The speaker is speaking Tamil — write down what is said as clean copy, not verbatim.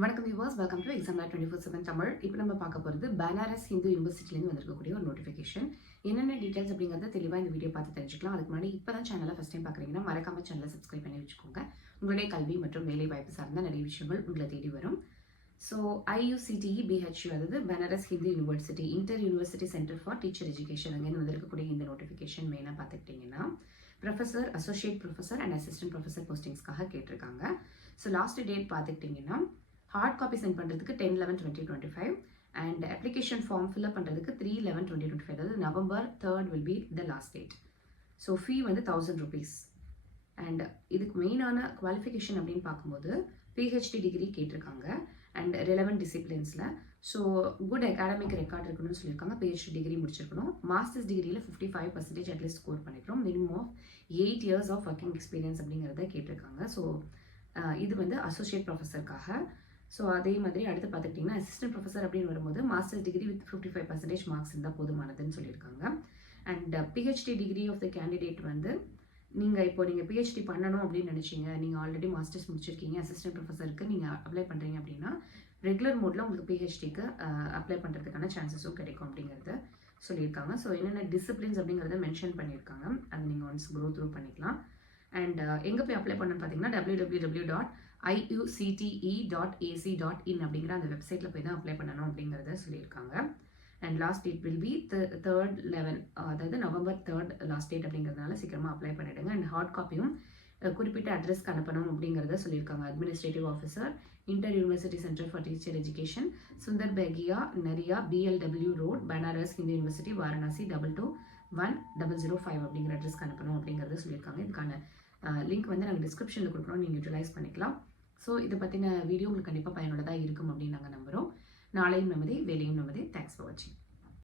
வணக்கம் வியூவர்ஸ், வெல்கம் டு எக்ஸாம்லர் 24/7 தமிழ். இப்போ நம்ம பார்க்க போகிறது பனாரஸ் ஹிந்து யூனிவர்சிட்டிலேருந்து வந்திருக்கக்கூடிய ஒரு நோட்டிஃபிகேஷன். என்னென்ன டீட்டெயில்ஸ் அப்படிங்கிறத தெளிவாக இந்த வீடியோ பார்த்து தெரிஞ்சுக்கலாம். அதுக்கு முன்னாடி இப்போ தான் சேனலை ஃபஸ்ட் டைம் பார்க்குறீங்கன்னா மறக்காம சேனலை சப்ஸ்கிரைப் பண்ணி வச்சுக்கோங்க. உங்களுடைய கல்வி மற்றும் வேலை வாய்ப்பு சார்ந்த நிறைய விஷயங்கள் உங்களை தேடி வரும். ஸோ IUCTE BHU, அதாவது Banaras Hindu university inter university centre for teacher education, அங்கேருந்து வந்திருக்கக்கூடிய இந்த நோட்டிஃபிகேஷன் மெயினாக பார்த்துக்கிட்டிங்கன்னா professor, associate professor and assistant professor போஸ்டிங்ஸ்க்காக கேட்டிருக்காங்க. ஸோ லாஸ்ட் டேட் பார்த்துக்கிட்டிங்கன்னா ஹார்ட் காப்பி சென்ட் பண்ணுறதுக்கு 10/11/2025 அண்ட் அப்ளிகேஷன் ஃபார்ம் ஃபில்அப் பண்ணுறதுக்கு 3/11/2025, அதாவது November 3rd will be the last date. So fee வந்து 1000 rupees. அண்ட் இதுக்கு மெயினான குவாலிஃபிகேஷன் அப்படின்னு பார்க்கும்போது PhD டிகிரி கேட்டிருக்காங்க அண்ட் ரெலவெண்ட் டிசிப்ளின்ஸில். ஸோ குட் அகாடமிக் ரெக்கார்ட் இருக்கணும்னு சொல்லியிருக்காங்க. PhD டிகிரி முடிச்சிருக்கணும். மாஸ்டர்ஸ் டிகிரியில் 55% அட்லீஸ்ட் ஸ்கோர் பண்ணிக்கிறோம். Minimum of 8 years of working experience அப்படிங்கிறத கேட்டிருக்காங்க. ஸோ இது வந்து அசோசியேட் ப்ரொஃபஸருக்காக. ஸோ அதே மாதிரி அடுத்து பார்த்துக்கிட்டிங்கன்னா அசிஸ்டன்ட் ப்ரொஃபஸர் அப்படின்னு வரும்போது மாஸ்டர்ஸ் டிகிரி வித் 55% மார்க்ஸ் இருந்தால் போதுமானதுன்னு சொல்லியிருக்காங்க. And PhD degree of the candidate வந்து நீங்கள் PhD பண்ணணும் அப்படின்னு நினச்சிங்க, நீங்கள் ஆல்ரெடி மாஸ்டர்ஸ் முடிச்சிருக்கீங்க, அசிஸ்டன்ட் ப்ரொஃபஸருக்கு நீங்கள் அப்ளை பண்ணுறீங்க அப்படின்னா ரெகுலர் மோடில் உங்களுக்கு PhDக்கு அப்ளை பண்ணுறதுக்கான சான்சஸும் கிடைக்கும் அப்படிங்கிறத சொல்லியிருக்காங்க. ஸோ என்னென்ன டிசிப்ளின்ஸ் அப்படிங்கிறத மென்ஷன் பண்ணியிருக்காங்க. அதை நீங்கள் ஒன்ஸ் க்ரோ த்ரூ பண்ணிக்கலாம். அண்ட் எங்கே போய் அப்ளை பண்ணணும்னு பார்த்தீங்கன்னா www.iucte.ac.in அப்படிங்கிற அந்த வெப்சைட்டில் போய் தான் அப்ளை பண்ணணும் அப்படிங்கிறத சொல்லியிருக்காங்க. And last date will be 3/11, அதாவது November 3rd லாஸ்ட் டேட் அப்படிங்கிறதுனால சீக்கிரமாக அப்ளை பண்ணிவிடுங்க. அண்ட் ஹார்ட் காப்பியும் குறிப்பிட்ட அட்ரஸ்க்கு அனுப்பணும் அப்படிங்கிறத சொல்லியிருக்காங்க. Administrative officer, Inter university centre for teacher Education, Sundar Bagiya Nariya, BLW Road, Banaras Hindu University, Varanasi 221005 அப்படிங்கிற அட்ரஸ்க்கு அனுப்பணும் அப்படிங்கிறத சொல்லியிருக்காங்க. இதுக்கான லிங்க் வந்து நாங்கள் டிஸ்கிரிப்ஷனில் கொடுக்குறோம், நீங்கள் யூட்டிலைஸ் பண்ணிக்கலாம். ஸோ இதை பற்றின வீடியோ உங்களுக்கு கண்டிப்பாக பயனுள்ளதாக இருக்கும் அப்படின்னு நாங்கள் நம்புகிறோம். நாளையும் நமதே, வேலையும் நமதே. தேங்க்ஸ் ஃபார் வாட்சிங்.